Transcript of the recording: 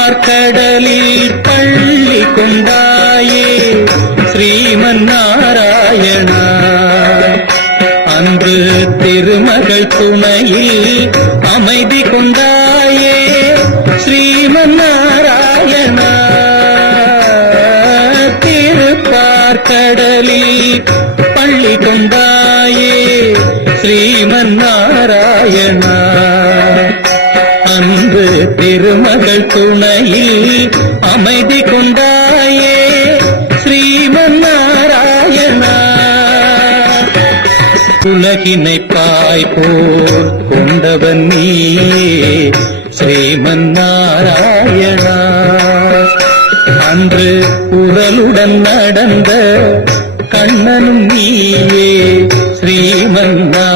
திருப்பார்கடலில் பள்ளி கொண்டாயே ஸ்ரீமன் நாராயணா. அன்று திருமகள் துணையில் அமைதி கொண்டாயே ஸ்ரீமன் நாராயணா. திருப்பார்கடலில் பள்ளி கொண்டாயே ஸ்ரீமன் நாராயணா. அன்று திருமகள் துணையில் அமைதி கொண்டாயே ஸ்ரீமன் நாராயணா. உலகினை பாய்போல் கொண்டவன் நீயே ஸ்ரீமன் நாராயணா. அன்று உரலுடன் நடந்த கண்ணனும் நீயே ஸ்ரீமன் நாராயணா.